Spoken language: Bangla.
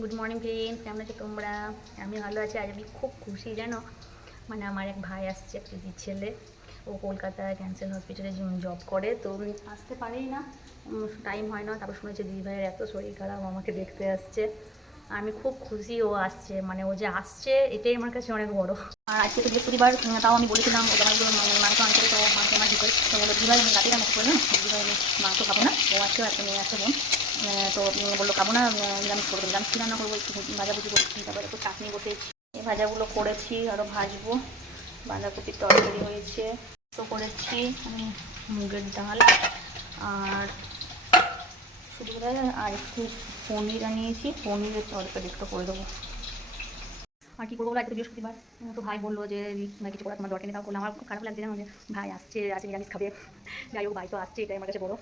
গুড মর্নিং ফ্রেন্ডস, কেমন আছো তোমরা? আমি ভালো আছি। আজ আমি খুব খুশি জানো, মানে আমার এক ভাই আসছে, একটা দিদির ছেলে। ও কলকাতায় ক্যান্সার হসপিটালে জব করে, তো আসতে পারেই না, টাইম হয় না। তারপর শুনেছি দিদি ভাইয়ের এত শরীর খারাপ, আমাকে দেখতে আসছে। আর আমি খুব খুশি ও আসছে, মানে ও যে আসছে এটাই আমার কাছে অনেক বড়। আর আজকে তো বৃহস্পতিবার, তাও আমি বলেছিলাম ওটা মাংস আনতে, তো মাংস আমার ঢুকে তো বলো দিদি ভাই রাতের রান্না করলাম, দিদি ভাই মাংস খাবো না, ও আসছে একটা মেয়ে আসছে বোন। তো বললো খাবো না, নিরামিষ করবো। নিরামিষ কী রান্না করবো, একটু ভাজাভুজি করছি, তারপরে একটু চাটনি বসেছি, এই ভাজাগুলো করেছি, আরও ভাজবো। বাঁধাকপির তরকারি হয়েছে, তো করেছি মুগের ডাল, আর শুধু আর একটু পনির আনিয়েছি, পনিরের তরকারি একটু করে দেবো। আর কী করবো, আজকে বৃহস্পতিবার, তো ভাই বললো যে না কিছু করার তোমার দরকার নেই, তাও করলাম। আমার খুব খারাপ লাগছে জানো, যে ভাই আসছে নিরামিষ খাবে। যাই হোক, ভাই তো আসছে, এটাই আমার কাছে বড়ো।